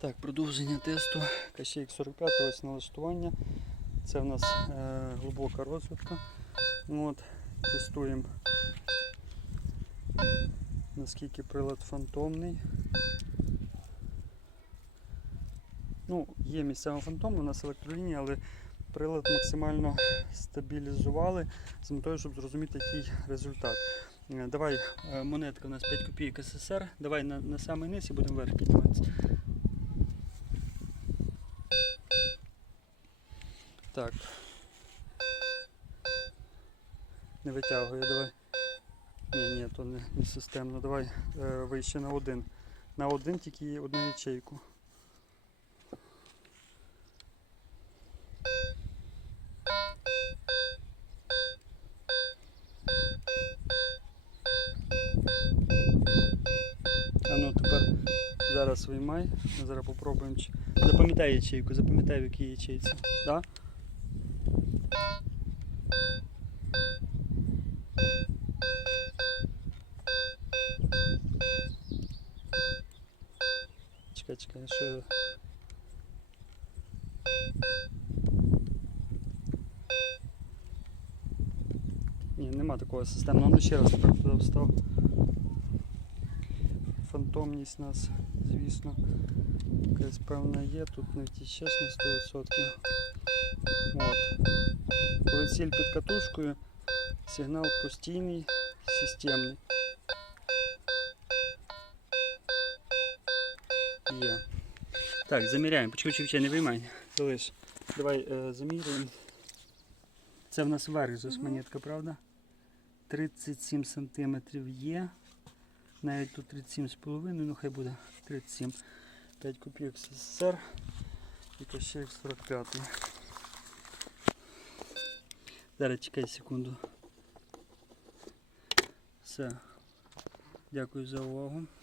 Так, продовження тесту. Кащейк 45, ось налаштування. Це в нас е, глибока розвитка. От, тестуємо наскільки прилад фантомний. Ну, є місцева фантом, у нас електролінія, але прилад максимально стабілізували з метою, щоб зрозуміти, який результат. Е, Давай, е, монетка у нас 5 копійок СССР. Давай на, на самий низ і будемо вверх підніматися. Так. Не витягує, давай. Ні, ні, то не, не системно. Давай е, вище на один. На один тільки одну ячейку. А ну тепер зараз виймай. Зараз попробуємо. Запам'ятай ячейку, запам'ятай в якій ячейці. Да? Чекай, чекай, що. Ні, нема такого системного. Ну ще раз встав. Фантомність нас, звісно, якась певна є, тут не втічеш на 100%. От. Ціль під катушкою, сигнал постійний, системний. Є. Так, заміряємо. Почекай, чекай, не виймай. Залиш. Давай е, заміряємо. Це в нас ж монетка, правда? 37 сантиметрів є. Навіть тут 37,5, ну хай буде 37. 5 копійок СССР і кощей 45. Зараз чекай секунду. Все. Дякую за увагу.